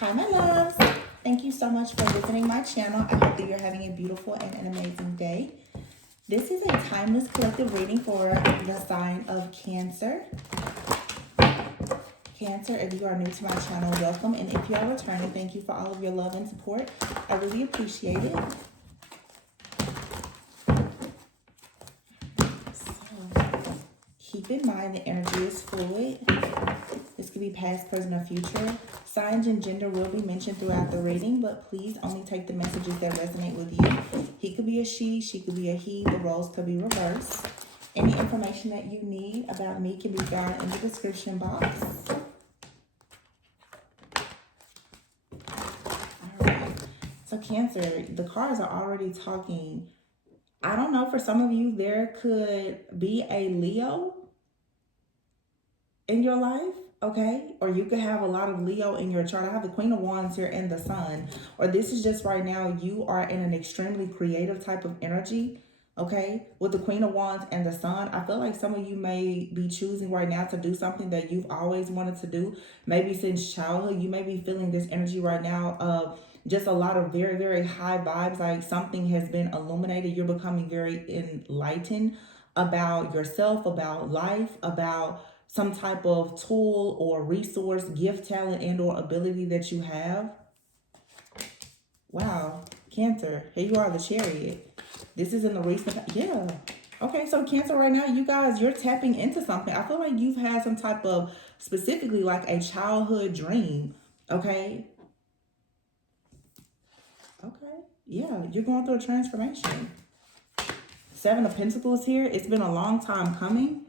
Hi, my loves. Thank you so much for visiting my channel. I hope that you're having a beautiful and an amazing day. This is a timeless collective reading for the sign of Cancer. Cancer, if you are new to my channel, welcome. And if you are returning, thank you for all of your love and support. I really appreciate it. So, keep in mind the energy is fluid. This could be past, present, or future. Signs and gender will be mentioned throughout the reading, but please only take the messages that resonate with you. He could be a she could be a he, the roles could be reversed. Any information that you need about me can be found in the description box. Alright, so Cancer, the cards are already talking. I don't know, for some of you, there could be a Leo in your life. Okay, or you could have a lot of Leo in your chart. I have the Queen of Wands here and the Sun. Or this is just right now, you are in an extremely creative type of energy. Okay, with the Queen of Wands and the Sun, I feel like some of you may be choosing right now to do something that you've always wanted to do. Maybe since childhood, you may be feeling this energy right now of just a lot of very, very high vibes. Like something has been illuminated. You're becoming very enlightened about yourself, about life, about some type of tool or resource, gift, talent, and or ability that you have. Wow, Cancer, here you are, the Chariot. This is in the recent, yeah. Okay, so Cancer, right now, you guys, you're tapping into something. I feel like you've had some type of, specifically like a childhood dream, okay? Okay, yeah, you're going through a transformation. Seven of Pentacles here. It's been a long time coming.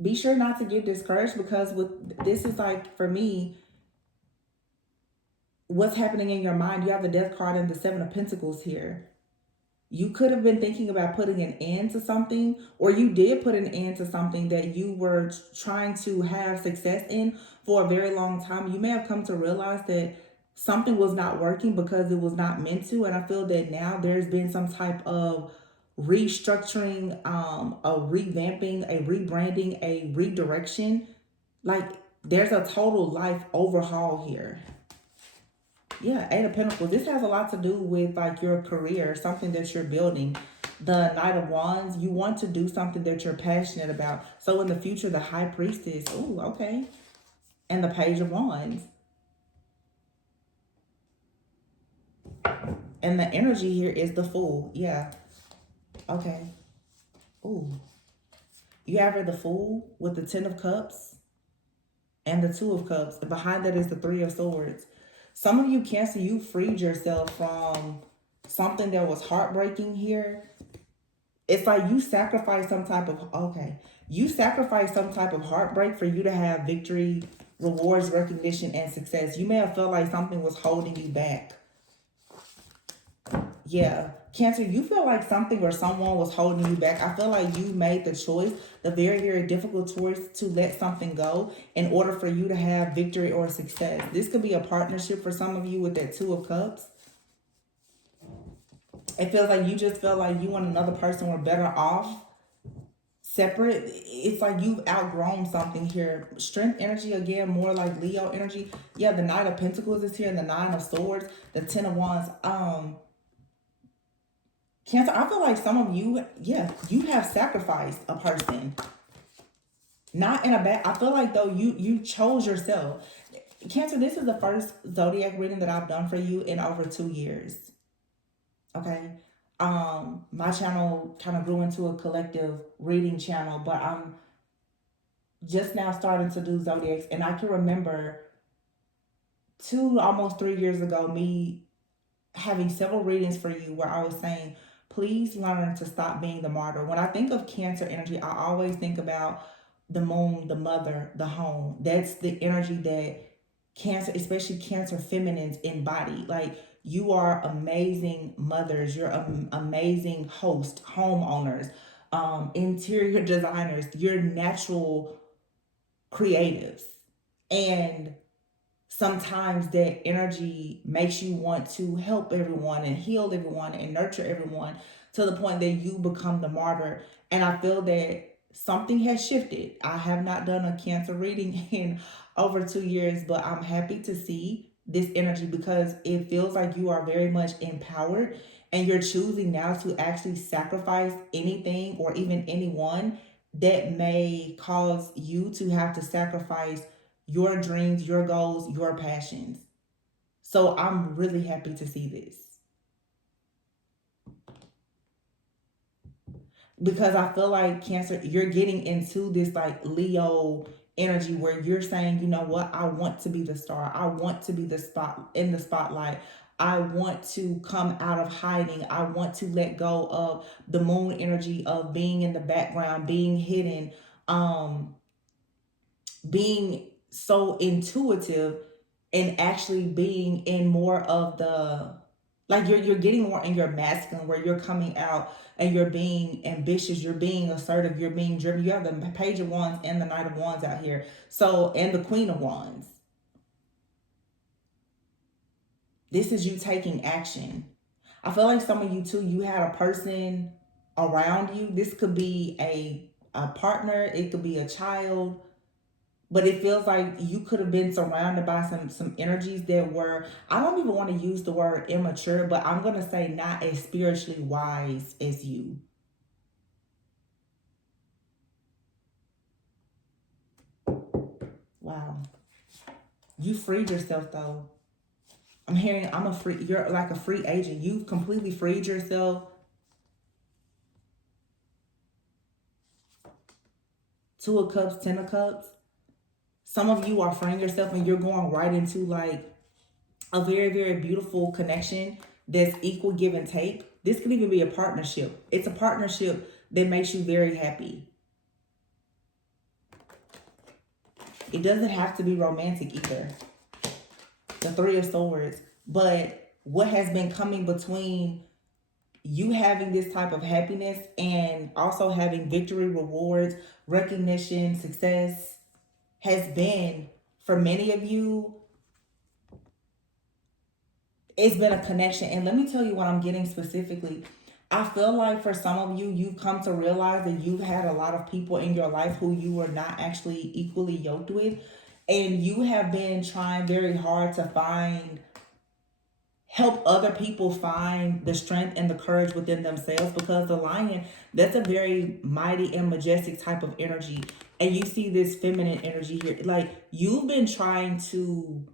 Be sure not to get discouraged, because with this is like, for me, what's happening in your mind. You have the Death card and the Seven of Pentacles here. You could have been thinking about putting an end to something, or you did put an end to something that you were trying to have success in for a very long time. You may have come to realize that something was not working because it was not meant to. And I feel that now there's been some type of restructuring, a revamping, a rebranding, a redirection. Like there's a total life overhaul here. Yeah, Eight of Pentacles. This has a lot to do with like your career, something that you're building. The Knight of Wands, you want to do something that you're passionate about. So in the future, the High Priestess. Oh, okay. And the Page of Wands. And the energy here is the Fool. Yeah. Okay. Ooh. You have her the Fool with the Ten of Cups and the Two of Cups. And behind that is the Three of Swords. Some of you, Cancer, you freed yourself from something that was heartbreaking here. It's like you sacrifice some type of, okay, you sacrifice some type of heartbreak for you to have victory, rewards, recognition, and success. You may have felt like something was holding you back. Yeah, Cancer, you feel like something or someone was holding you back. I feel like you made the choice, the very, very difficult choice, to let something go in order for you to have victory or success. This could be a partnership for some of you with that Two of Cups. It feels like you just felt like you and another person were better off separate. It's like you've outgrown something here. Strength energy, again, more like Leo energy. Yeah, the Knight of Pentacles is here, and the Nine of Swords, the Ten of Wands. Cancer, I feel like some of you, yeah, you have sacrificed a person. Not in a bad, I feel like though you chose yourself. Cancer, this is the first zodiac reading that I've done for you in over 2 years. Okay. My channel kind of grew into a collective reading channel, but I'm just now starting to do zodiacs. And I can remember 2, almost 3 years ago, me having several readings for you where I was saying, please learn to stop being the martyr. When I think of Cancer energy, I always think about the moon, the mother, the home. That's the energy that Cancer, especially Cancer feminines, embody. Like, you are amazing mothers. You're amazing hosts, homeowners, interior designers. You're natural creatives. And sometimes that energy makes you want to help everyone and heal everyone and nurture everyone to the point that you become the martyr. And I feel that something has shifted. I have not done a Cancer reading in over 2 years, but I'm happy to see this energy because it feels like you are very much empowered and you're choosing now to actually sacrifice anything or even anyone that may cause you to have to sacrifice your dreams, your goals, your passions. So I'm really happy to see this because I feel like Cancer, you're getting into this like Leo energy where you're saying, you know what, I want to be the star. I want to be the spot in the spotlight. I want to come out of hiding. I want to let go of the moon energy of being in the background, being hidden, um, being so intuitive and actually being in more of the like you're getting more in your masculine where you're coming out and you're being ambitious, you're being assertive, you're being driven. You have the Page of Wands and the Knight of Wands out here. So, and the Queen of Wands. This is you taking action. I feel like some of you too, you had a person around you. This could be a partner, it could be a child, but it feels like you could have been surrounded by some energies that were, I don't even want to use the word immature, but I'm going to say not as spiritually wise as you. Wow. You freed yourself though. I'm hearing you're like a free agent. You've completely freed yourself. Two of Cups, Ten of Cups. Some of you are freeing yourself and you're going right into like a very, very beautiful connection that's equal give and take. This could even be a partnership. It's a partnership that makes you very happy. It doesn't have to be romantic either. The Three of Swords. But what has been coming between you having this type of happiness and also having victory, rewards, recognition, success has been, for many of you, it's been a connection. And let me tell you what I'm getting specifically. I feel like for some of you, you've come to realize that you've had a lot of people in your life who you were not actually equally yoked with. And you have been trying very hard to help other people find the strength and the courage within themselves, because the Lion, that's a very mighty and majestic type of energy. And you see this feminine energy here. Like you've been trying to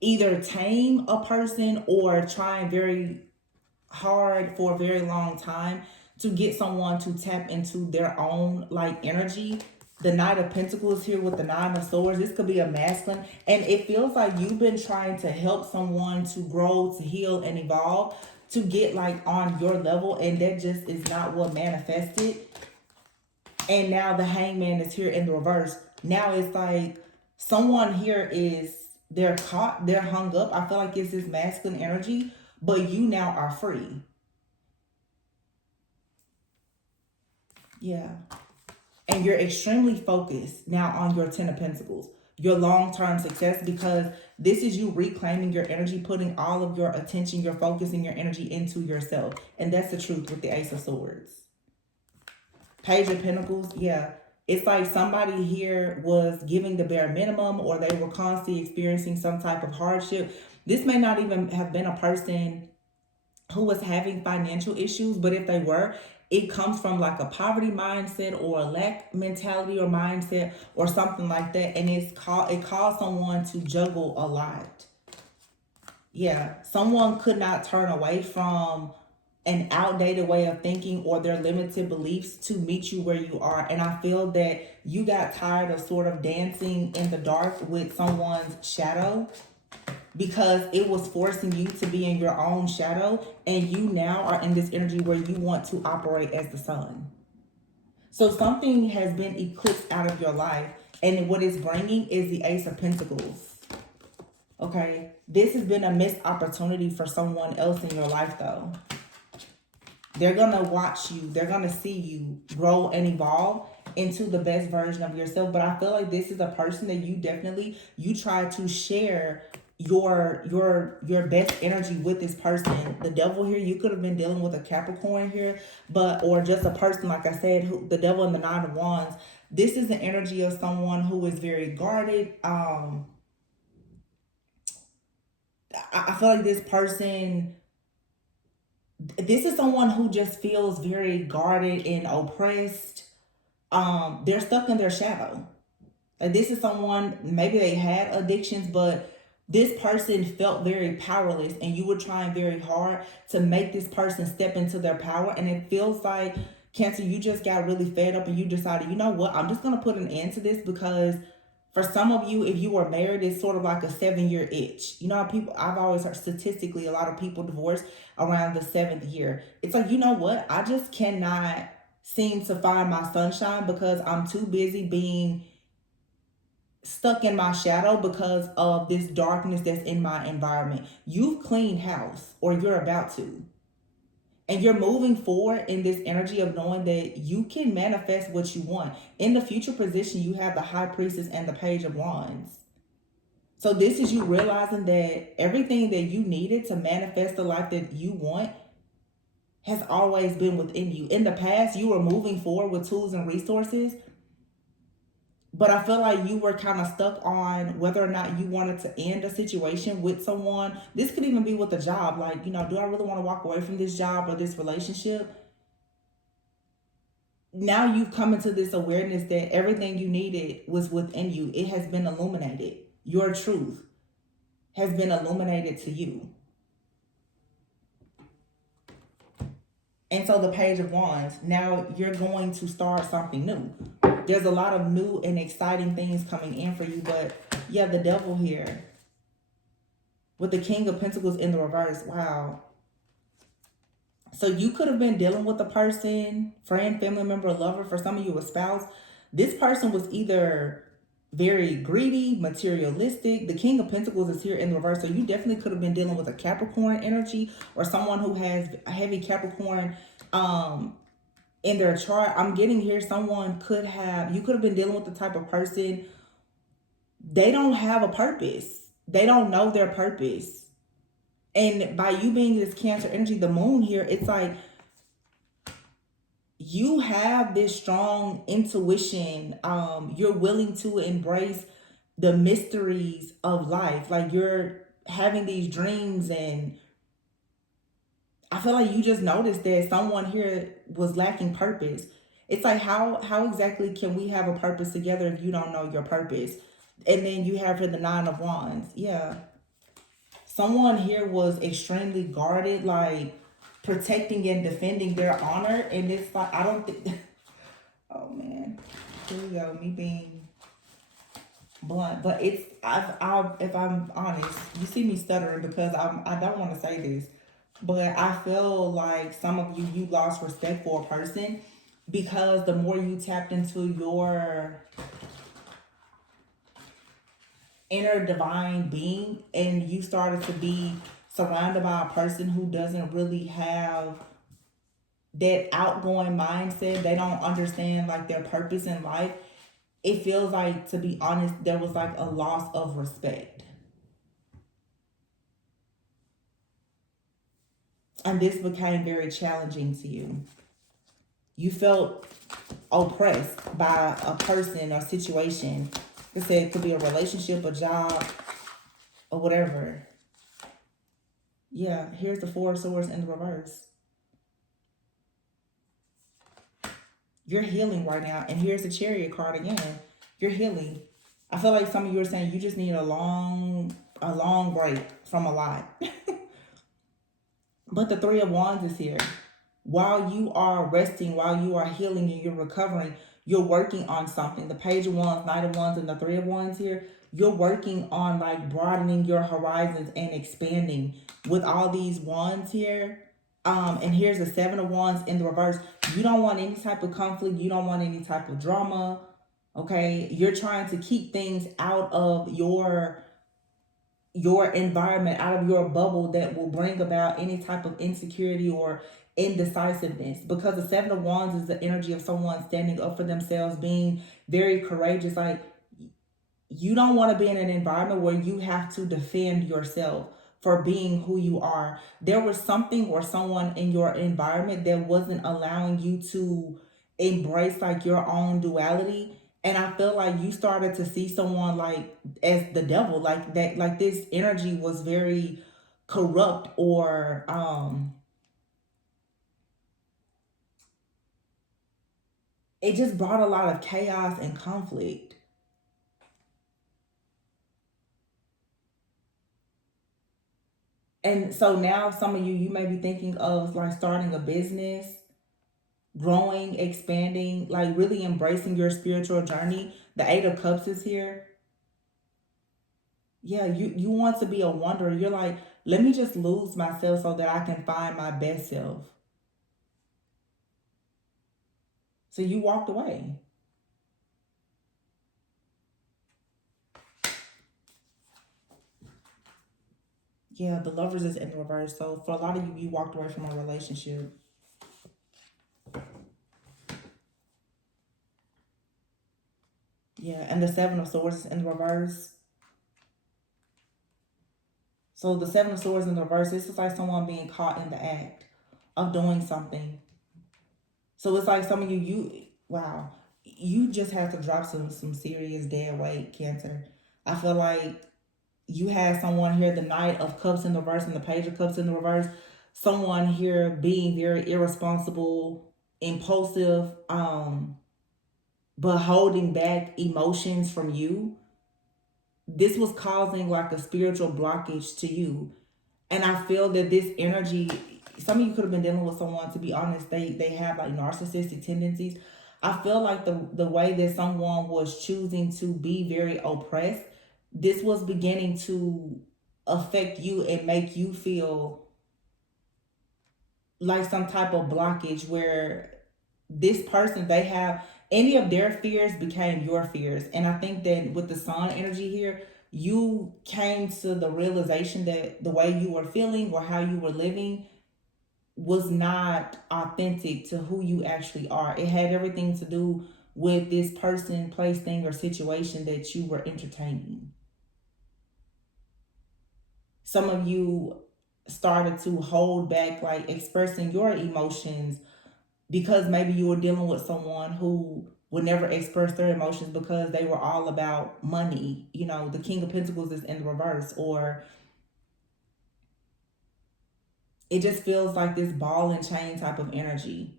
either tame a person or trying very hard for a very long time to get someone to tap into their own like energy. The Knight of Pentacles here with the Nine of Swords. This could be a masculine. And it feels like you've been trying to help someone to grow, to heal, and evolve, to get like on your level. And that just is not what manifested. And now the Hangman is here in the reverse. Now it's like someone here is, they're caught, they're hung up. I feel like it's this masculine energy, but you now are free. Yeah. And you're extremely focused now on your Ten of Pentacles, your long-term success, because this is you reclaiming your energy, putting all of your attention, your focus, and your energy into yourself. And that's the truth with the Ace of Swords. Page of Pentacles, yeah. It's like somebody here was giving the bare minimum, or they were constantly experiencing some type of hardship. This may not even have been a person who was having financial issues, but if they were, it comes from like a poverty mindset or a lack mentality or mindset or something like that. And it caused someone to juggle a lot. Yeah, someone could not turn away from an outdated way of thinking or their limited beliefs to meet you where you are. And I feel that you got tired of sort of dancing in the dark with someone's shadow, because it was forcing you to be in your own shadow, and you now are in this energy where you want to operate as the sun. So something has been eclipsed out of your life, and what it's bringing is the Ace of Pentacles. Okay, this has been a missed opportunity for someone else in your life though. They're gonna watch you, they're gonna see you grow and evolve into the best version of yourself. But I feel like this is a person that you try to share your best energy with this person. The devil here, you could have been dealing with a Capricorn here, but or just a person, like I said, who the devil and the Nine of Wands. This is the energy of someone who is very guarded. I feel like this is someone who just feels very guarded and oppressed. They're stuck in their shadow. Like this is someone, maybe they had addictions, but this person felt very powerless, and you were trying very hard to make this person step into their power. And it feels like, Cancer, you just got really fed up and you decided, you know what, I'm just going to put an end to this, because for some of you, if you were married, it's sort of like a 7-year itch. You know how people, I've always heard statistically, a lot of people divorce around the 7th year. It's like, you know what, I just cannot seem to find my sunshine because I'm too busy being stuck in my shadow because of this darkness that's in my environment. You've cleaned house, or you're about to. And you're moving forward in this energy of knowing that you can manifest what you want. In the future position, you have the High Priestess and the Page of Wands. So this is you realizing that everything that you needed to manifest the life that you want has always been within you. In the past, you were moving forward with tools and resources, but I feel like you were kind of stuck on whether or not you wanted to end a situation with someone. This could even be with a job. Like, you know, do I really want to walk away from this job or this relationship? Now you've come into this awareness that everything you needed was within you. It has been illuminated. Your truth has been illuminated to you. And so the Page of Wands, now you're going to start something new. There's a lot of new and exciting things coming in for you. But yeah, the devil here with the King of Pentacles in the reverse. Wow. So you could have been dealing with a person, friend, family member, lover. For some of you, a spouse. This person was either very greedy, materialistic. The King of Pentacles is here in the reverse. So you definitely could have been dealing with a Capricorn energy, or someone who has a heavy Capricorn in their chart. I'm getting here, you could have been dealing with the type of person, they don't have a purpose. They don't know their purpose. And by you being this Cancer energy, the moon here, it's like you have this strong intuition. You're willing to embrace the mysteries of life. Like you're having these dreams, and I feel like you just noticed that someone here was lacking purpose. It's like, how exactly can we have a purpose together if you don't know your purpose? And then you have here the Nine of Wands. Yeah. Someone here was extremely guarded, like protecting and defending their honor. And it's like, I don't think, oh man, here we go, me being blunt. But it's, if I'm honest, you see me stuttering because I don't want to say this, but I feel like some of you lost respect for a person, because the more you tapped into your inner divine being and you started to be surrounded by a person who doesn't really have that outgoing mindset, they don't understand like their purpose in life, it feels like, to be honest, there was like a loss of respect. And this became very challenging to you. You felt oppressed by a person or situation. Like I said, it could be a relationship, a job, or whatever. Yeah, here's the Four of Swords in the reverse. You're healing right now. And here's the Chariot card again. You're healing. I feel like some of you are saying you just need a long break from a lot. But the Three of Wands is here. While you are resting, while you are healing and you're recovering, you're working on something. The Page of Wands, Knight of Wands, and the Three of Wands here, you're working on like broadening your horizons and expanding with all these wands here. And here's the Seven of Wands in the reverse. You don't want any type of conflict. You don't want any type of drama. Okay. You're trying to keep things out of your environment, out of your bubble, that will bring about any type of insecurity or indecisiveness, because the Seven of Wands is the energy of someone standing up for themselves, being very courageous. Like You don't want to be in an environment where you have to defend yourself for being who you are. There was something or someone in your environment that wasn't allowing you to embrace like your own duality. And I feel like you started to see someone like as the devil, like that, like this energy was very corrupt, or it just brought a lot of chaos and conflict. And so now some of you may be thinking of like starting a business, growing, expanding, like really embracing your spiritual journey. The Eight of Cups is here. Yeah, you want to be a wanderer. You're like, let me just lose myself so that I can find my best self. So you walked away. Yeah, the Lovers is in reverse. So for a lot of you, you walked away from a relationship. Yeah, and the Seven of Swords is in reverse. So the Seven of Swords in the reverse, this is like someone being caught in the act of doing something. So it's like some of wow, you just have to drop some serious dead weight, Cancer. I feel like you had someone here, the Knight of Cups in the reverse and the Page of Cups in the reverse. Someone here being very irresponsible, impulsive, but holding back emotions from you. This was causing like a spiritual blockage to you. And I feel that this energy, some of you could have been dealing with someone, to be honest, they have like narcissistic tendencies. I feel like the way that someone was choosing to be very oppressed, this was beginning to affect you and make you feel like some type of blockage where this person, they have any of their fears became your fears. And I think that with the sun energy here, you came to the realization that the way you were feeling or how you were living was not authentic to who you actually are. It had everything to do with this person, place, thing, or situation that you were entertaining. Some of you started to hold back, like expressing your emotions, because maybe you were dealing with someone who would never express their emotions because they were all about money. You know, the King of Pentacles is in the reverse, or it just feels like this ball and chain type of energy.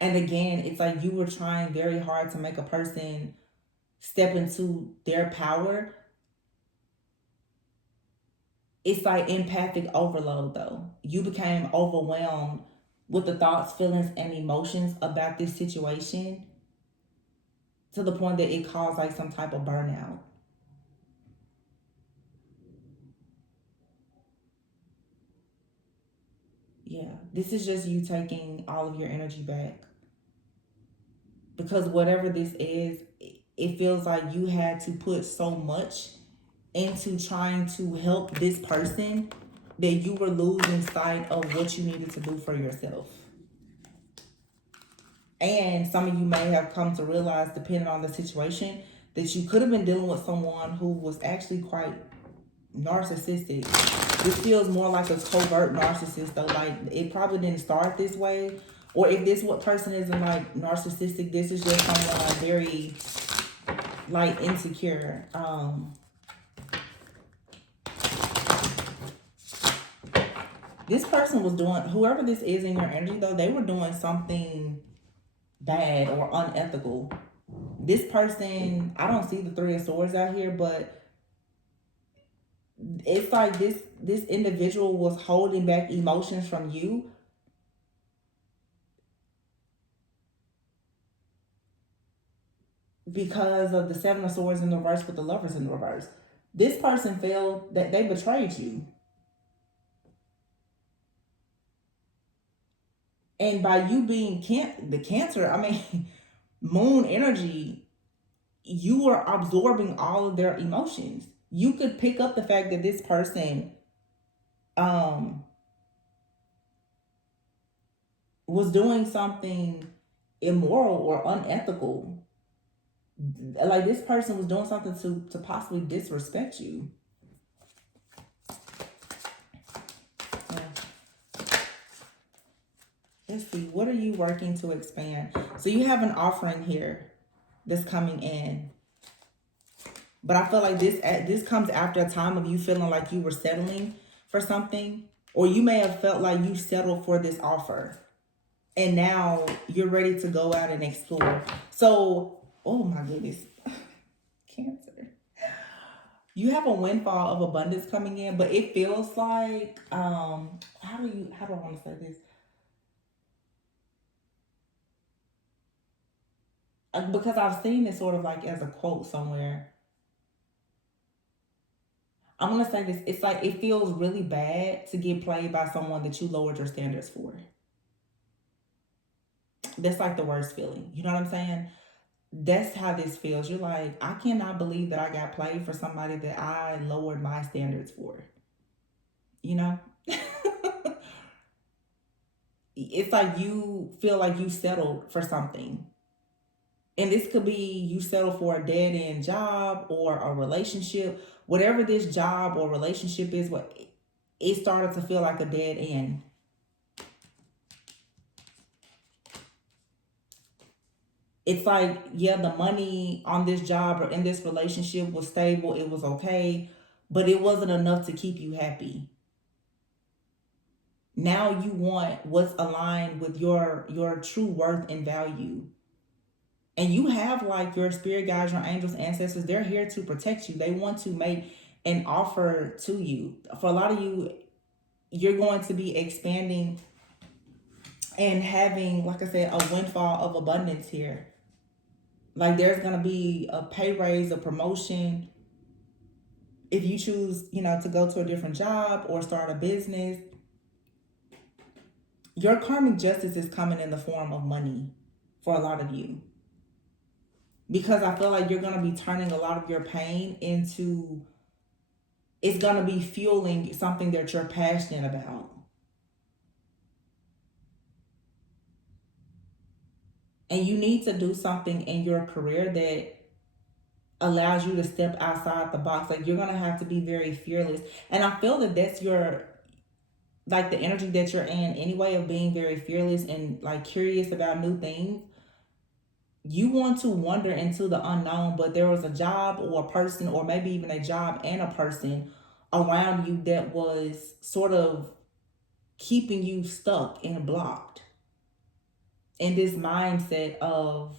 And again, it's like you were trying very hard to make a person step into their power. It's like empathic overload, though. You became overwhelmed with the thoughts, feelings, and emotions about this situation to the point that it caused like some type of burnout. Yeah, this is just you taking all of your energy back, because whatever this is, it feels like you had to put so much into trying to help this person that you were losing sight of what you needed to do for yourself. And some of you may have come to realize, depending on the situation, that you could have been dealing with someone who was actually quite narcissistic. This feels more like a covert narcissist, though. Like, it probably didn't start this way. Or if this what person isn't like narcissistic, this is just someone very like insecure. This person was doing, whoever this is in your energy though, they were doing something bad or unethical. This person, I don't see the Three of Swords out here, but it's like this individual was holding back emotions from you because of the Seven of Swords in the reverse with the Lovers in the reverse. This person felt that they betrayed you. And by you being the Cancer, I mean, moon energy, you were absorbing all of their emotions. You could pick up the fact that this person um was doing something immoral or unethical. Like this person was doing something to possibly disrespect you. Yeah. Let's see. What are you working to expand? So you have an offering here that's coming in. But I feel like this comes after a time of you feeling like you were settling for something, or you may have felt like you settled for this offer, and now you're ready to go out and explore. So, oh my goodness, Cancer, you have a windfall of abundance coming in, but it feels like how do I want to say this? Because I've seen it sort of like as a quote somewhere. I'm gonna say this. It's like it feels really bad to get played by someone that you lowered your standards for. That's like the worst feeling. You know what I'm saying? That's how this feels. You're like, I cannot believe that I got played for somebody that I lowered my standards for. You know? It's like you feel like you settled for something. And this could be you settle for a dead end job or a relationship. Whatever this job or relationship is, what it started to feel like a dead end. It's like, yeah, the money on this job or in this relationship was stable, it was okay, but it wasn't enough to keep you happy. Now you want what's aligned with your true worth and value. And you have like your spirit guides, your angels, ancestors, they're here to protect you. They want to make an offer to you. For a lot of you, you're going to be expanding and having, like I said, a windfall of abundance here. Like there's going to be a pay raise, a promotion. If you choose, to go to a different job or start a business, your karmic justice is coming in the form of money for a lot of you. Because I feel like you're going to be turning a lot of your pain into, it's going to be fueling something that you're passionate about. And you need to do something in your career that allows you to step outside the box. Like you're going to have to be very fearless. And I feel that that's your, like the energy that you're in anyway, of being very fearless and like curious about new things. You want to wander into the unknown, but there was a job or a person, or maybe even a job and a person around you that was sort of keeping you stuck and blocked in this mindset of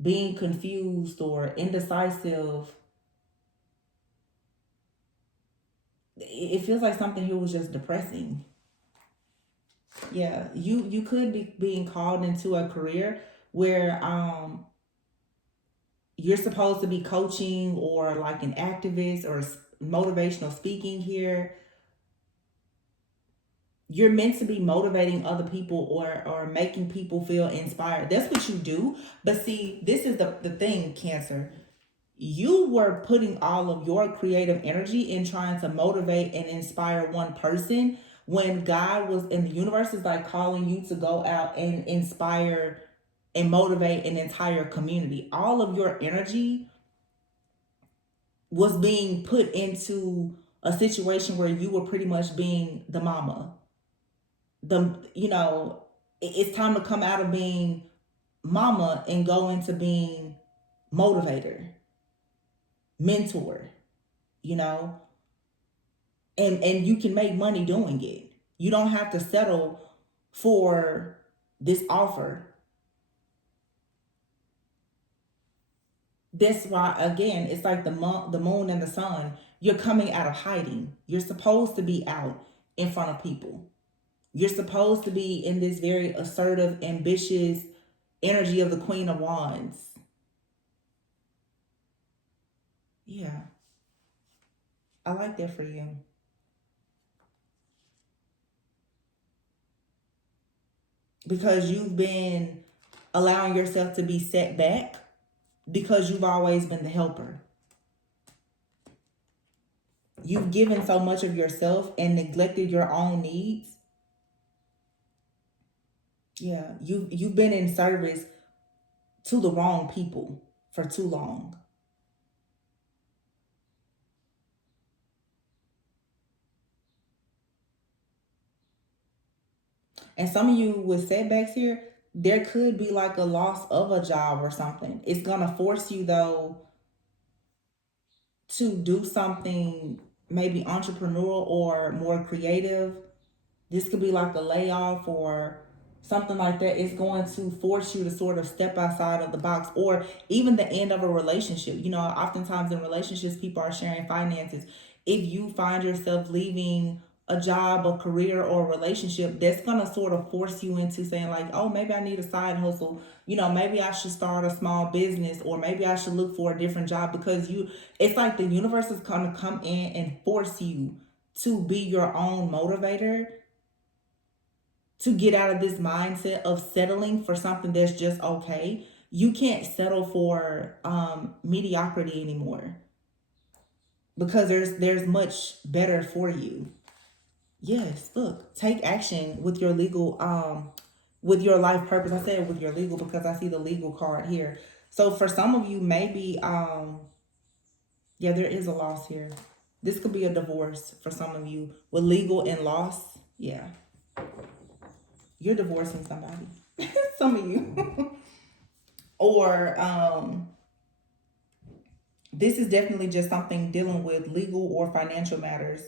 being confused or indecisive. It feels like something here was just depressing. Yeah, you could be being called into a career where you're supposed to be coaching or like an activist or motivational speaking here. You're meant to be motivating other people or making people feel inspired. That's what you do. But see, this is the thing, Cancer. You were putting all of your creative energy in trying to motivate and inspire one person, when God was in the universe is like calling you to go out and inspire and motivate an entire community. All of your energy was being put into a situation where you were pretty much being the mama. It's time to come out of being mama and go into being motivator, mentor, you know, and you can make money doing it. You don't have to settle for this offer. That's why, again, it's like the moon and the sun. You're coming out of hiding. You're supposed to be out in front of people. You're supposed to be in this very assertive, ambitious energy of the Queen of Wands. Yeah, I like that for you. Because you've been allowing yourself to be set back because you've always been the helper. You've given so much of yourself and neglected your own needs. Yeah, you've been in service to the wrong people. for too long. And some of you with setbacks here, there could be like a loss of a job or something. It's gonna force you though to do something maybe entrepreneurial or more creative. This could be like a layoff or something like that. It's going to force you to sort of step outside of the box, or even the end of a relationship. You know, oftentimes in relationships, people are sharing finances. If you find yourself leaving a job, a career, or a relationship, that's going to sort of force you into saying, like, oh, maybe I need a side hustle. You know, maybe I should start a small business, or maybe I should look for a different job, because it's like the universe is going to come in and force you to be your own motivator, to get out of this mindset of settling for something that's just okay. You can't settle for mediocrity anymore, because there's much better for you. Yes, look, take action with your legal with your life purpose. I said with your legal because I see the legal card here. So for some of you, maybe yeah, there is a loss here. This could be a divorce for some of you with legal and loss. Yeah, you're divorcing somebody. Some of you. Or this is definitely just something dealing with legal or financial matters.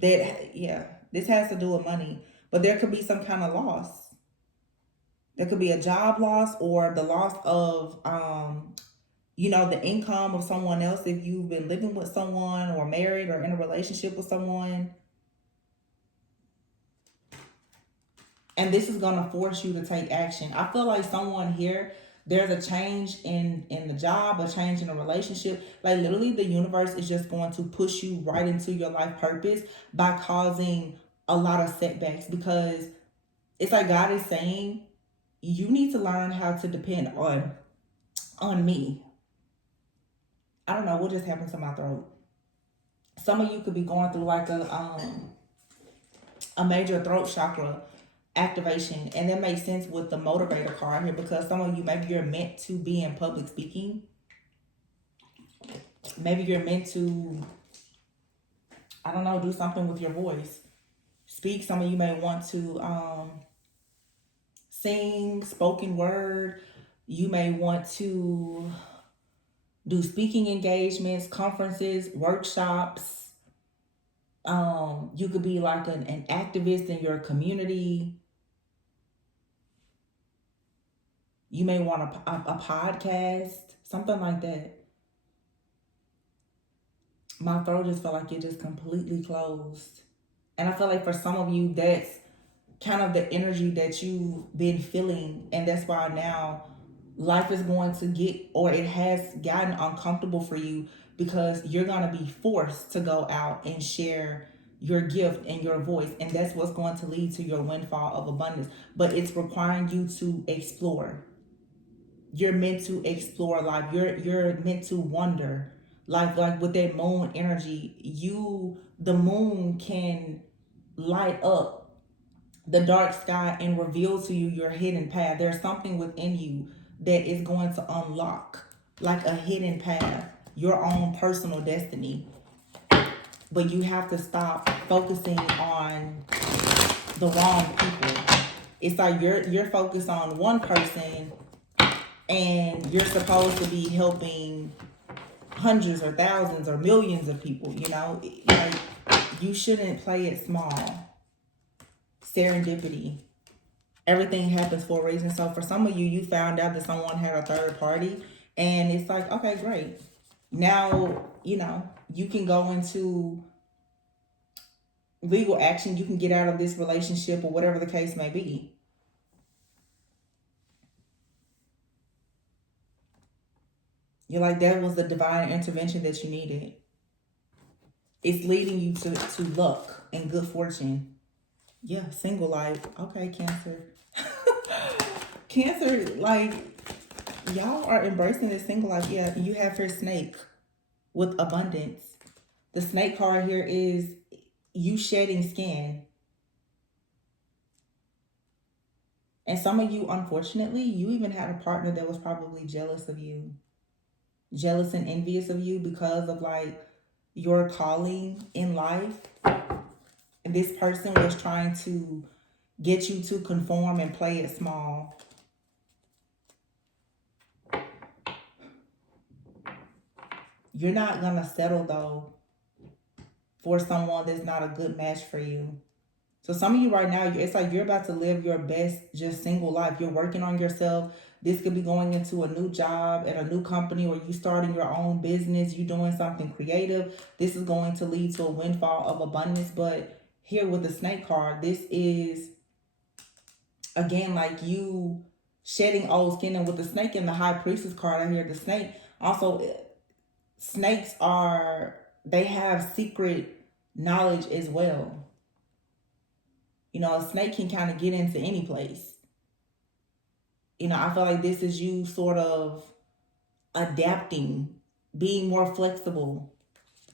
That, yeah, this has to do with money, but there could be some kind of loss. There could be a job loss, or the loss of you know, the income of someone else if you've been living with someone or married or in a relationship with someone. And this is going to force you to take action. I feel like someone here, there's a change in the job, a change in a relationship. Like literally the universe is just going to push you right into your life purpose by causing a lot of setbacks, because it's like God is saying you need to learn how to depend on me. I don't know what just happened to my throat. Some of you could be going through like a major throat chakra activation, and that makes sense with the motivator card here, because some of you, maybe you're meant to be in public speaking. Maybe you're meant to, I don't know, do something with your voice, speak. Some of you may want to sing spoken word. You may want to do speaking engagements, conferences, workshops. You could be like an activist in your community. You may want a podcast, something like that. My throat just felt like it just completely closed. And I feel like for some of you, that's kind of the energy that you've been feeling. And that's why now life is going to get, or it has gotten uncomfortable for you, because you're going to be forced to go out and share your gift and your voice. And that's what's going to lead to your windfall of abundance. But it's requiring you to explore. You're meant to explore life. You're meant to wonder. Like with that moon energy, the moon can light up the dark sky and reveal to you your hidden path. There's something within you that is going to unlock like a hidden path, your own personal destiny. But you have to stop focusing on the wrong people. It's like you're focused on one person, and you're supposed to be helping hundreds or thousands or millions of people. You know, like you shouldn't play it small. Serendipity. Everything happens for a reason. So for some of you, you found out that someone had a third party, and it's like, okay, great. Now, you know, you can go into legal action. You can get out of this relationship or whatever the case may be. You're like, that was the divine intervention that you needed. It's leading you to luck and good fortune. Yeah, single life. Okay, Cancer. Cancer, like, y'all are embracing this single life. Yeah, you have her snake with abundance. The snake card here is you shedding skin. And some of you, unfortunately, you even had a partner that was probably jealous of you, jealous and envious of you because of like your calling in life. And this person was trying to get you to conform and play it small. You're not gonna settle though for someone that's not a good match for you. So some of you right now, it's like you're about to live your best just single life. You're working on yourself. This could be going into a new job at a new company, or you starting your own business. You doing something creative. This is going to lead to a windfall of abundance. But here with the snake card, this is again like you shedding old skin. And with the snake and the high priestess card out here, the snake also, snakes are, they have secret knowledge as well. You know, a snake can kind of get into any place. You know, I feel like this is you sort of adapting, being more flexible.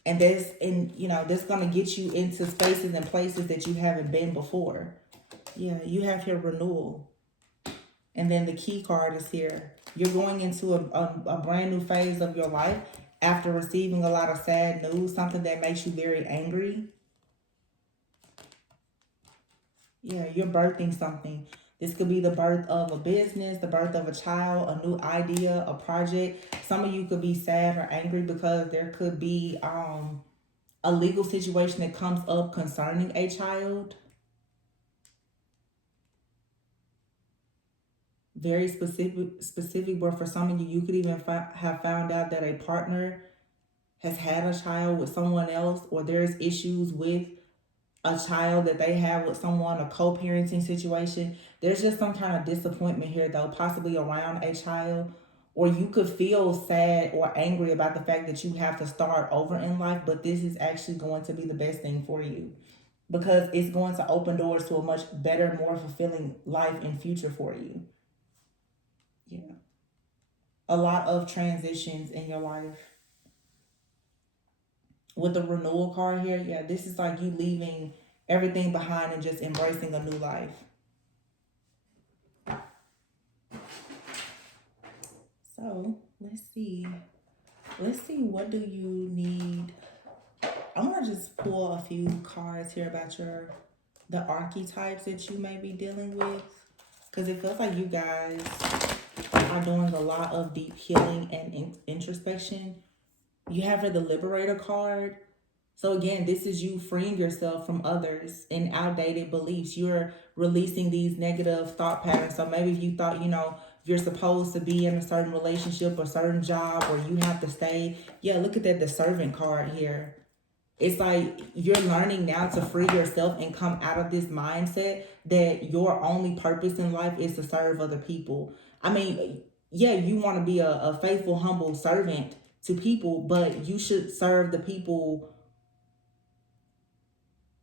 And that's gonna get you into spaces and places that you haven't been before. Yeah, you have here renewal. And then the key card is here. You're going into a brand new phase of your life after receiving a lot of sad news, something that makes you very angry. Yeah, you're birthing something. This could be the birth of a business, the birth of a child, a new idea, a project. Some of you could be sad or angry because there could be a legal situation that comes up concerning a child. Very specific, where for some of you, you could even have found out that a partner has had a child with someone else, or there's issues with a child that they have with someone, a co-parenting situation. There's just some kind of disappointment here though, possibly around a child. Or you could feel sad or angry about the fact that you have to start over in life, but this is actually going to be the best thing for you because it's going to open doors to a much better, more fulfilling life and future for you. Yeah. A lot of transitions in your life. With the renewal card here, yeah, this is like you leaving everything behind and just embracing a new life. So let's see. Let's see, what do you need? I'm gonna just pull a few cards here about the archetypes that you may be dealing with. Because it feels like you guys are doing a lot of deep healing and introspection. You have here the Liberator card. So again, this is you freeing yourself from others and outdated beliefs. You're releasing these negative thought patterns. So maybe if you thought, you're supposed to be in a certain relationship or certain job, or you have to stay. Yeah, look at that, the servant card here. It's like you're learning now to free yourself and come out of this mindset that your only purpose in life is to serve other people. I mean, yeah, you want to be a faithful, humble servant to people, but you should serve the people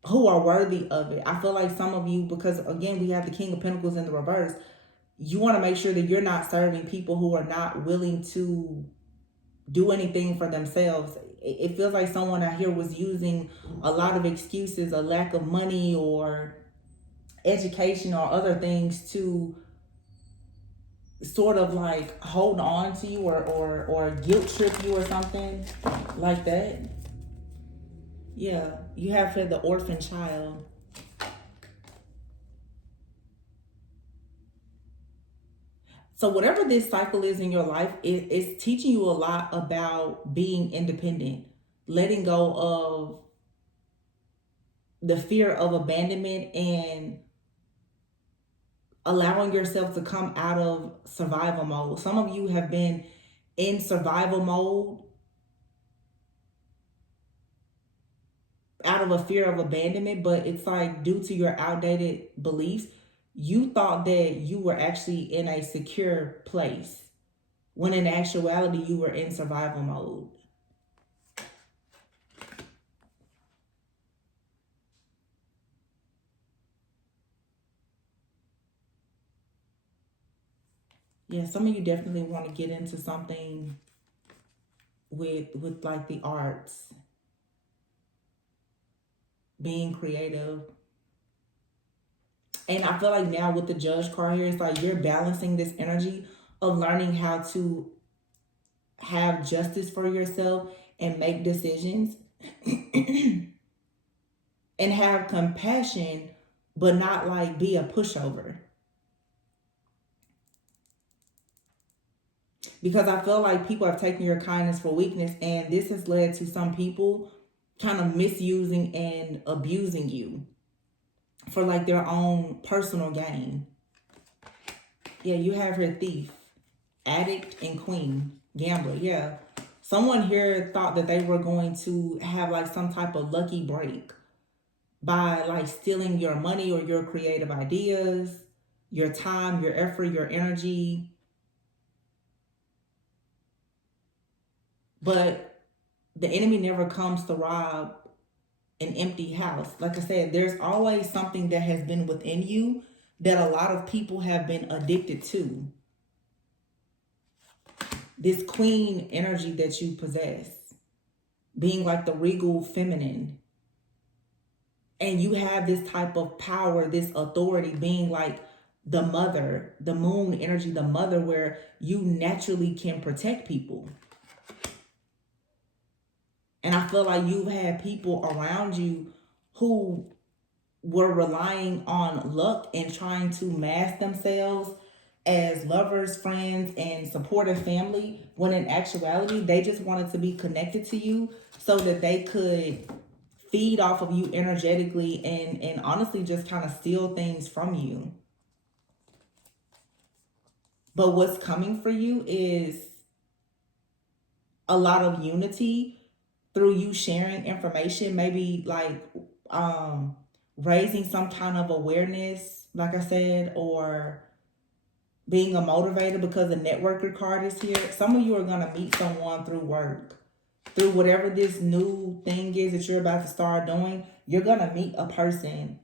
who are worthy of it. I feel like some of you, because again, we have the King of Pentacles in the reverse, you want to make sure that you're not serving people who are not willing to do anything for themselves. It feels like someone out here was using a lot of excuses, a lack of money or education or other things to sort of like hold on to you or guilt trip you or something like that. Yeah, you have here the orphan child. So whatever this cycle is in your life, it's teaching you a lot about being independent, letting go of the fear of abandonment, and allowing yourself to come out of survival mode. Some of you have been in survival mode out of a fear of abandonment, but it's like due to your outdated beliefs, you thought that you were actually in a secure place, when in actuality you were in survival mode. Yeah, some of you definitely want to get into something with like the arts, being creative. And I feel like now with the Judge card here, it's like you're balancing this energy of learning how to have justice for yourself and make decisions and have compassion, but not like be a pushover. Because I feel like people have taken your kindness for weakness, and this has led to some people kind of misusing and abusing you for like their own personal gain. Yeah, you have here thief, addict, and queen, gambler. Yeah. Someone here thought that they were going to have like some type of lucky break by like stealing your money or your creative ideas, your time, your effort, your energy. But the enemy never comes to rob an empty house. Like I said, there's always something that has been within you that a lot of people have been addicted to. This queen energy that you possess, being like the regal feminine. And you have this type of power, this authority, being like the mother, the moon energy, the mother, where you naturally can protect people. And I feel like you've had people around you who were relying on luck and trying to mask themselves as lovers, friends, and supportive family, when in actuality, they just wanted to be connected to you so that they could feed off of you energetically and honestly just kind of steal things from you. But what's coming for you is a lot of unity through you sharing information, maybe like raising some kind of awareness, like I said, or being a motivator, because the networker card is here. Some of you are going to meet someone through work, through whatever this new thing is that you're about to start doing. You're going to meet a person.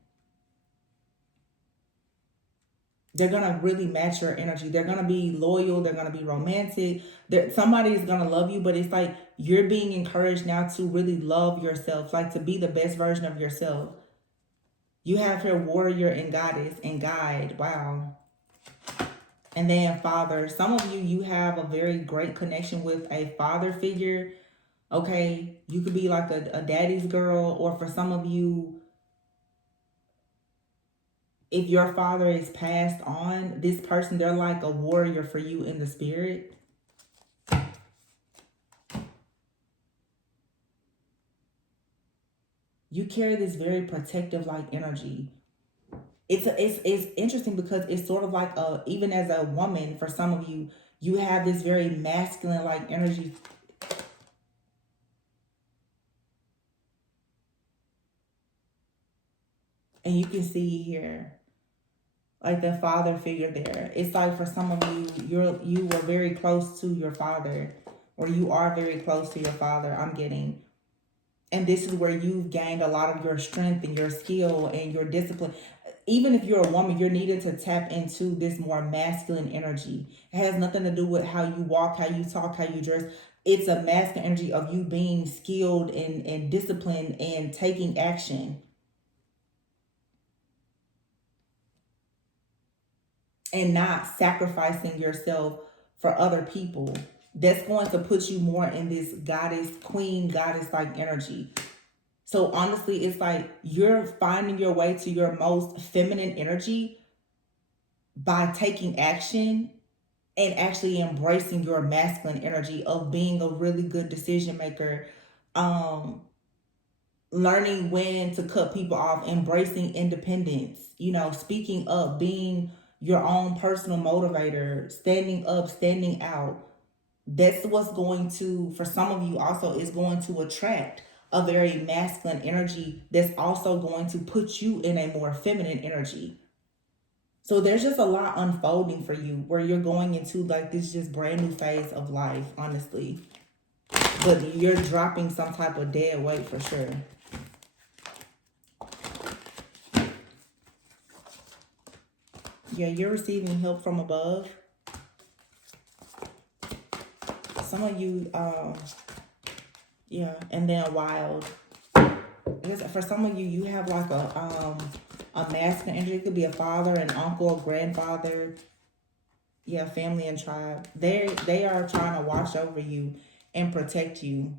They're going to really match your energy. They're going to be loyal. They're going to be romantic. Somebody is going to love you, but it's like you're being encouraged now to really love yourself, like to be the best version of yourself. You have here warrior and goddess and guide. Wow. And then father. Some of you, you have a very great connection with a father figure. Okay. You could be like a daddy's girl, or for some of you, if your father is passed on, this person, they're like a warrior for you in the spirit. You carry this very protective like energy. It's interesting because it's sort of like even as a woman, for some of you, you have this very masculine like energy. And you can see here like the father figure there. It's like for some of you, you were very close to your father, or you are very close to your father, I'm getting. And this is where you've gained a lot of your strength and your skill and your discipline. Even if you're a woman, you're needed to tap into this more masculine energy. It has nothing to do with how you walk, how you talk, how you dress. It's a masculine energy of you being skilled and disciplined and taking action. And not sacrificing yourself for other people. That's going to put you more in this goddess, queen, goddess like energy. So honestly, it's like you're finding your way to your most feminine energy by taking action and actually embracing your masculine energy of being a really good decision maker, learning when to cut people off, embracing independence, speaking up, being your own personal motivator, standing up, standing out. That's what's going to, for some of you also, is going to attract a very masculine energy that's also going to put you in a more feminine energy. So there's just a lot unfolding for you where you're going into like this just brand new phase of life, honestly. But you're dropping some type of dead weight for sure. Yeah, you're receiving help from above. Some of you, yeah, and then wild. For some of you, you have like a a masculine energy. It could be a father, an uncle, a grandfather. Yeah, family and tribe. They are trying to watch over you and protect you.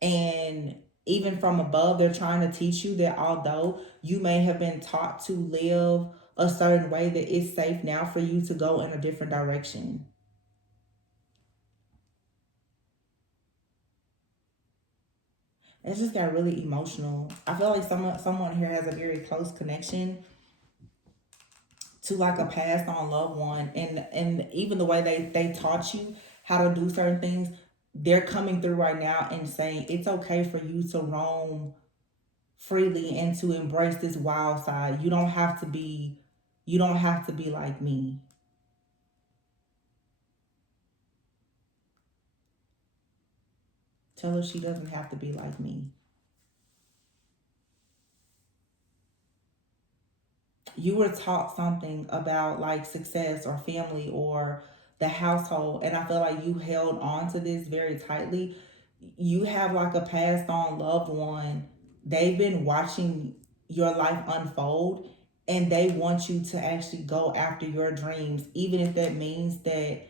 And even from above, they're trying to teach you that although you may have been taught to live a certain way, that it's safe now for you to go in a different direction. It just got really emotional. I feel like someone here has a very close connection to like a passed on loved one, and even the way they taught you how to do certain things, they're coming through right now and saying it's okay for you to roam freely and to embrace this wild side. You don't have to be like me. Tell her she doesn't have to be like me. You were taught something about like success or family or the household, and I feel like you held on to this very tightly. You have like a passed on loved one. They've been watching your life unfold, and they want you to actually go after your dreams, even if that means that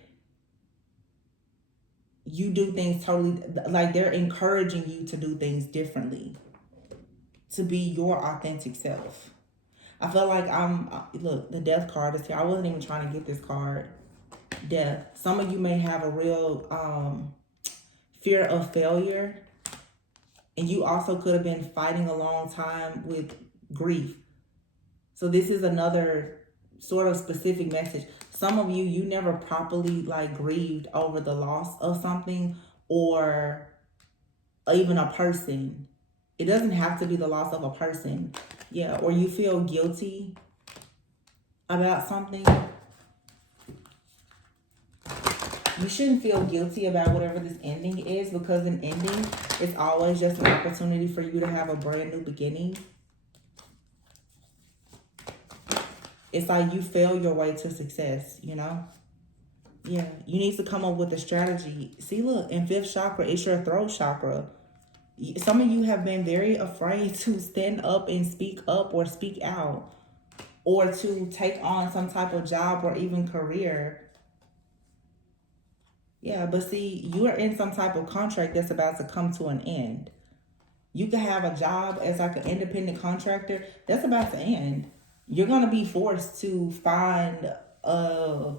you do things totally, like they're encouraging you to do things differently, to be your authentic self. I feel like look, the death card is here. I wasn't even trying to get this card. Death. Some of you may have a real fear of failure, and you also could have been fighting a long time with grief. So this is another sort of specific message. Some of you, you never properly like grieved over the loss of something, or even a person. It doesn't have to be the loss of a person. Yeah, or you feel guilty about something. You shouldn't feel guilty about whatever this ending is, because an ending is always just an opportunity for you to have a brand new beginning. It's like you fail your way to success, you know? Yeah, you need to come up with a strategy. See, look, in fifth chakra, it's your throat chakra. Some of you have been very afraid to stand up and speak up or speak out, or to take on some type of job or even career. Yeah, but see, you are in some type of contract that's about to come to an end. You could have a job as like an independent contractor that's about to end. You're going to be forced to find a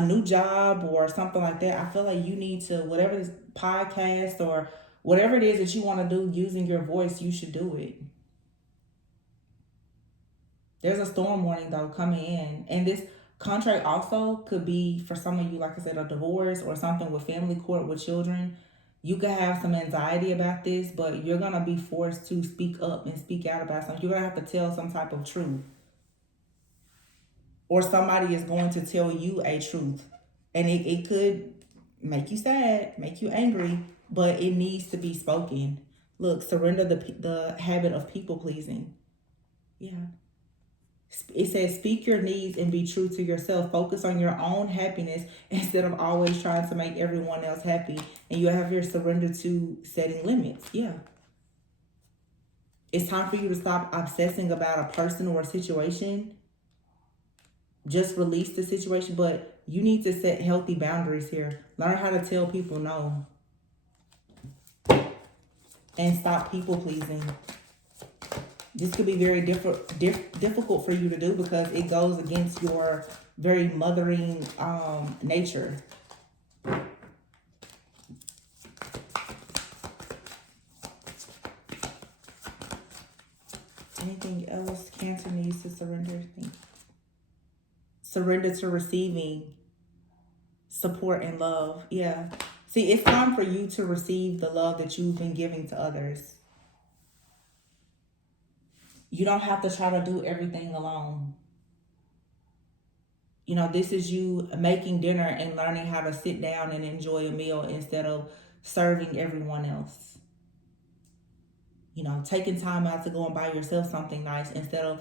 new job or something like that. I feel like you need to, whatever this podcast or whatever it is that you want to do using your voice, you should do it. There's a storm warning though coming in, and this contract also could be for some of you, like I said, a divorce or something with family court with children. You could have some anxiety about this, but you're gonna be forced to speak up and speak out about something. You're gonna have to tell some type of truth, or somebody is going to tell you a truth, and it could make you sad, make you angry, but it needs to be spoken. Look, surrender the habit of people pleasing. Yeah. It says, speak your needs and be true to yourself. Focus on your own happiness instead of always trying to make everyone else happy. And you have your surrender to setting limits. Yeah. It's time for you to stop obsessing about a person or a situation. Just release the situation, but you need to set healthy boundaries here. Learn how to tell people no. And stop people pleasing. This could be very difficult for you to do because it goes against your very mothering nature. Anything else Cancer needs to surrender? Surrender to receiving support and love. Yeah. See, it's time for you to receive the love that you've been giving to others. You don't have to try to do everything alone. You know, this is you making dinner and learning how to sit down and enjoy a meal instead of serving everyone else. You know, taking time out to go and buy yourself something nice instead of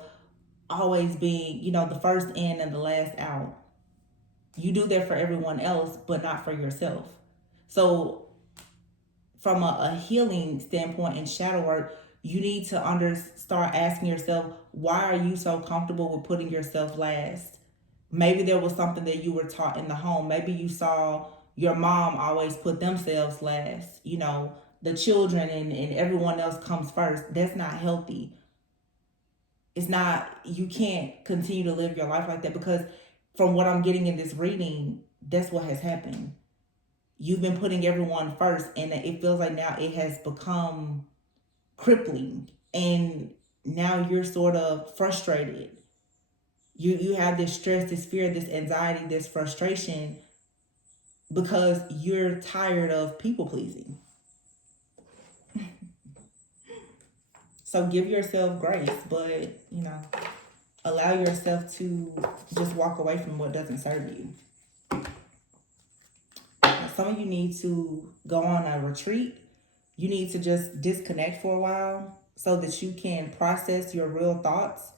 always being, you know, the first in and the last out. You do that for everyone else, but not for yourself. So from a healing standpoint and shadow work, You need to start asking yourself, why are you so comfortable with putting yourself last? Maybe there was something that you were taught in the home. Maybe you saw your mom always put themselves last. You know, the children and everyone else comes first. That's not healthy. It's not, you can't continue to live your life like that, because from what I'm getting in this reading, that's what has happened. You've been putting everyone first, and it feels like now it has become crippling, and now you're sort of frustrated. You have this stress, this fear, this anxiety, this frustration, because you're tired of people pleasing. So give yourself grace, but allow yourself to just walk away from what doesn't serve you. Some of you need to go on a retreat. You need to just disconnect for a while so that you can process your real thoughts.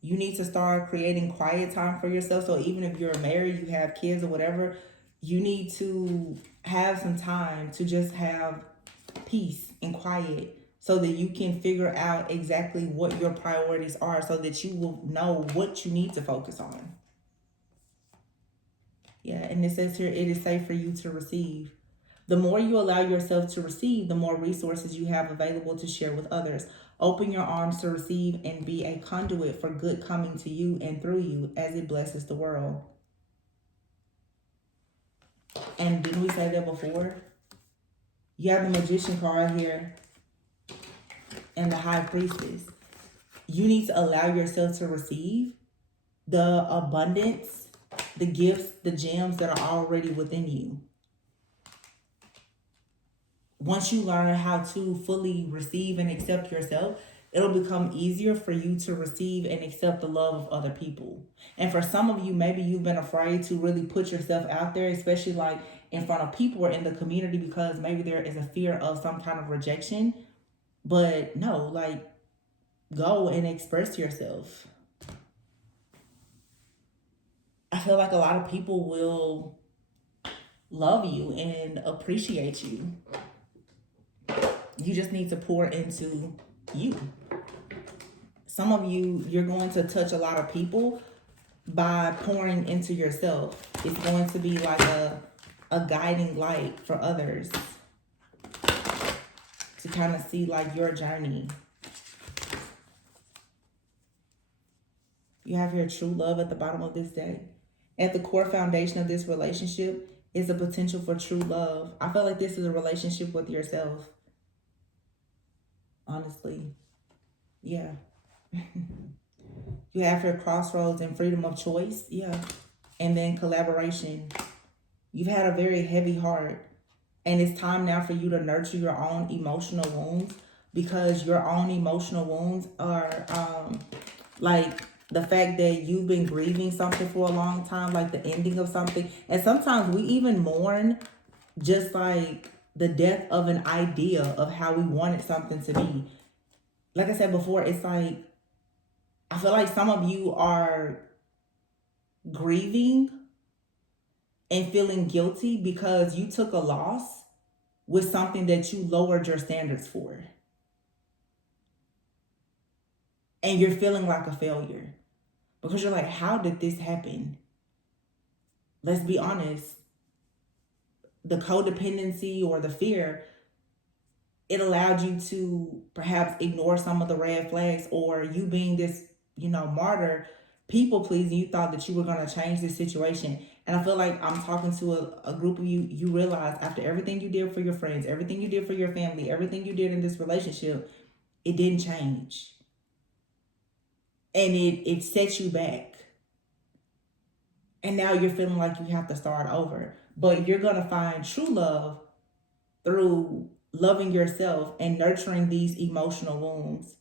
You need to start creating quiet time for yourself. So even if you're married, you have kids or whatever, you need to have some time to just have peace and quiet so that you can figure out exactly what your priorities are, so that you will know what you need to focus on. Yeah, and it says here, it is safe for you to receive. The more you allow yourself to receive, the more resources you have available to share with others. Open your arms to receive and be a conduit for good coming to you and through you as it blesses the world. And didn't we say that before? You have the Magician card here and the High Priestess. You need to allow yourself to receive the abundance, the gifts, the gems that are already within you. Once you learn how to fully receive and accept yourself, it'll become easier for you to receive and accept the love of other people. And for some of you, maybe you've been afraid to really put yourself out there, especially like in front of people or in the community, because maybe there is a fear of some kind of rejection. But no, like, go and express yourself. I feel like a lot of people will love you and appreciate you. You just need to pour into you. Some of you, you're going to touch a lot of people by pouring into yourself. It's going to be like a guiding light for others to kind of see like your journey. You have your true love at the bottom of this day. At the core foundation of this relationship is the potential for true love. I feel like this is a relationship with yourself. Honestly. Yeah. You have your crossroads and freedom of choice. Yeah. And then collaboration. You've had a very heavy heart. And it's time now for you to nurture your own emotional wounds, because your own emotional wounds are like the fact that you've been grieving something for a long time, like the ending of something. And sometimes we even mourn just like the death of an idea of how we wanted something to be. Like I said before, it's like, I feel like some of you are grieving and feeling guilty because you took a loss with something that you lowered your standards for. And you're feeling like a failure because you're like, how did this happen? Let's be honest. The codependency or the fear, it allowed you to perhaps ignore some of the red flags, or you being this, martyr, people pleasing, you thought that you were going to change this situation. And I feel like I'm talking to a group of you. You realize after everything you did for your friends, everything you did for your family, everything you did in this relationship, it didn't change. And it set you back. And now you're feeling like you have to start over. But you're going to find true love through loving yourself and nurturing these emotional wounds.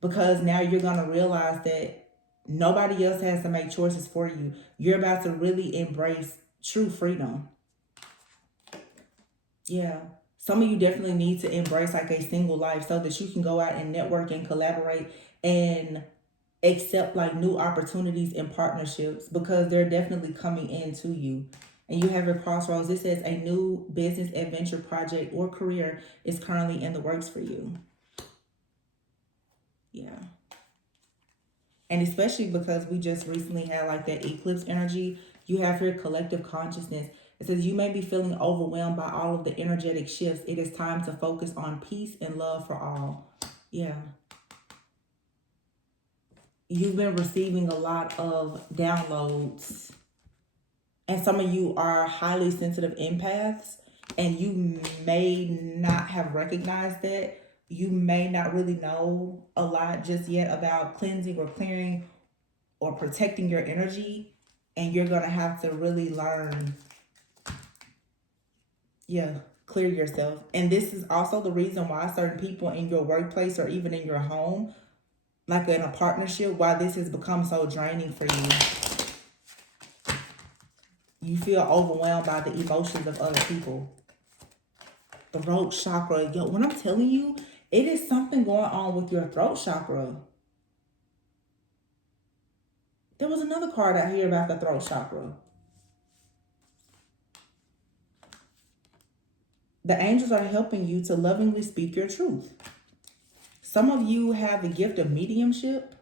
Because now you're going to realize that nobody else has to make choices for you. You're about to really embrace true freedom. Yeah. Some of you definitely need to embrace like a single life so that you can go out and network and collaborate and accept like new opportunities and partnerships, because they're definitely coming into you. And you have your crossroads. This says a new business adventure project or career is currently in the works for you. Yeah. And especially because we just recently had like that eclipse energy, you have your collective consciousness. It says you may be feeling overwhelmed by all of the energetic shifts. It is time to focus on peace and love for all. Yeah. You've been receiving a lot of downloads, and some of you are highly sensitive empaths, and you may not have recognized that. You may not really know a lot just yet about cleansing or clearing or protecting your energy, and you're going to have to really learn, yeah, clear yourself. And this is also the reason why certain people in your workplace or even in your home, like in a partnership, why this has become so draining for you. You feel overwhelmed by the emotions of other people. Throat chakra. Yo, when I'm telling you, it is something going on with your throat chakra. There was another card out here about the throat chakra. The angels are helping you to lovingly speak your truth. Some of you have the gift of mediumship.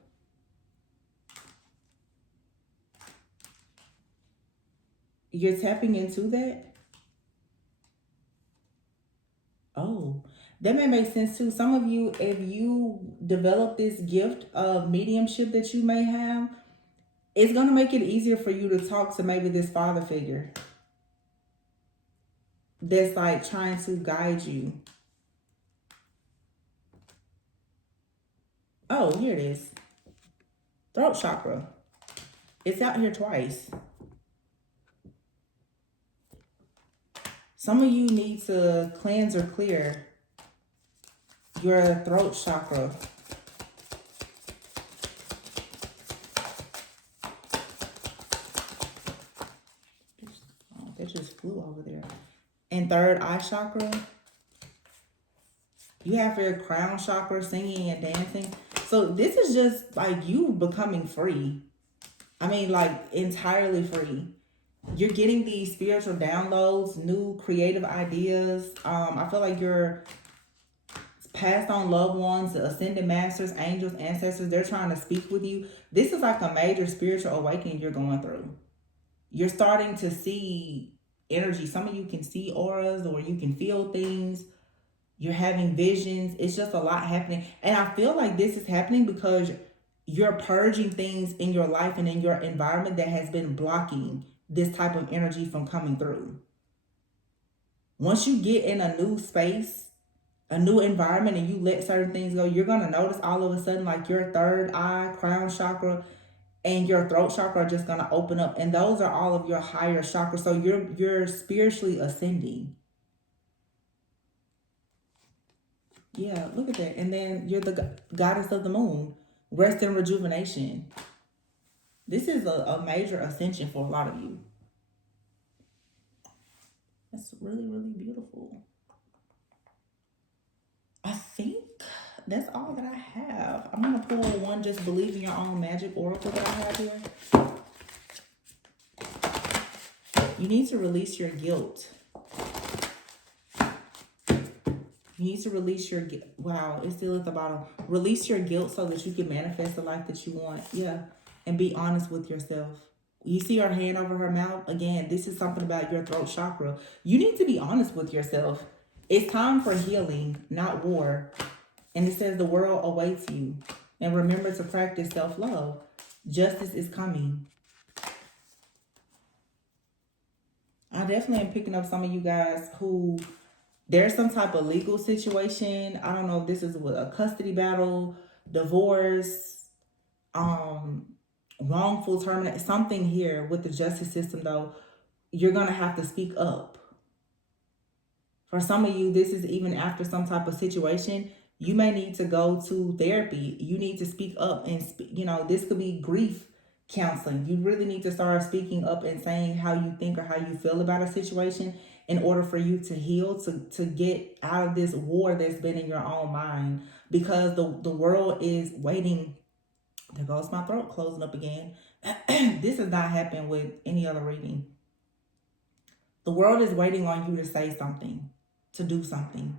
You're tapping into that. Oh, that may make sense too. Some of you, if you develop this gift of mediumship that you may have, it's going to make it easier for you to talk to maybe this father figure that's like trying to guide you. Oh, here it is. Throat chakra. It's out here twice. Some of you need to cleanse or clear your throat chakra. Oh, that just flew over there. And third eye chakra. You have your crown chakra, singing and dancing. So this is just like you becoming free. I mean, like entirely free. You're getting these spiritual downloads, new creative ideas. I feel like you're passed on loved ones, the ascended masters, angels, ancestors. They're trying to speak with you. This is like a major spiritual awakening you're going through. You're starting to see energy. Some of you can see auras or you can feel things. You're having visions. It's just a lot happening. And I feel like this is happening because you're purging things in your life and in your environment that has been blocking this type of energy from coming through. Once you get in a new space, a new environment, and you let certain things go, you're going to notice all of a sudden like your third eye, crown chakra, and your throat chakra are just going to open up. And those are all of your higher chakras. So you're spiritually ascending. Yeah, look at that. And then you're the goddess of the moon, rest and rejuvenation. This is a major ascension for a lot of you. That's really, really beautiful. I think that's all that I have. I'm going to pull one just believe in your own magic oracle that I have here. You need to release your guilt. You need to release your guilt. Wow, it's still at the bottom. Release your guilt so that you can manifest the life that you want. Yeah, and be honest with yourself. You see her hand over her mouth? Again, this is something about your throat chakra. You need to be honest with yourself. It's time for healing, not war. And it says the world awaits you. And remember to practice self-love. Justice is coming. I definitely am picking up some of you guys who there's some type of legal situation. I don't know if this is with a custody battle, divorce, wrongful termination, something here with the justice system though. You're going to have to speak up. For some of you, this is even after some type of situation. You may need to go to therapy. You need to speak up and, this could be grief counseling. You really need to start speaking up and saying how you think or how you feel about a situation in order for you to heal, to get out of this war that's been in your own mind. Because the world is waiting. There goes my throat closing up again. This has not happened with any other reading. The world is waiting on you to say something, to do something,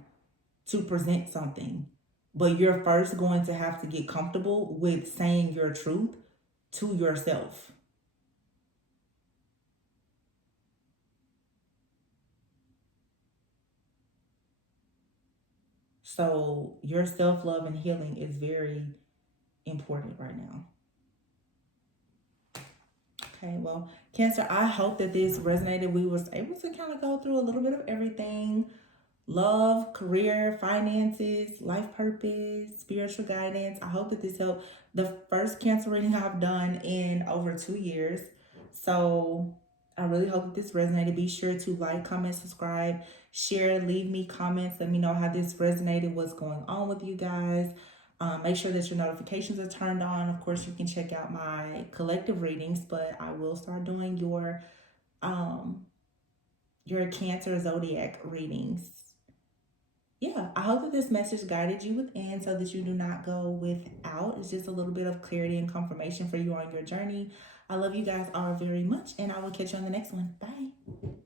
to present something. But you're first going to have to get comfortable with saying your truth to yourself. So your self-love and healing is very important right now. Okay, well, Cancer, I hope that this resonated. We was able to kind of go through a little bit of everything: love, career, finances, life purpose, spiritual guidance. I hope that this helped. The first Cancer reading I've done in over 2 years. So I really hope that this resonated. Be sure to like, comment, subscribe, share, leave me comments. Let me know how this resonated, what's going on with you guys. Make sure that your notifications are turned on. Of course, you can check out my collective readings, but I will start doing um your Cancer zodiac readings. Yeah, I hope that this message guided you within so that you do not go without. It's just a little bit of clarity and confirmation for you on your journey. I love you guys all very much, and I will catch you on the next one. Bye.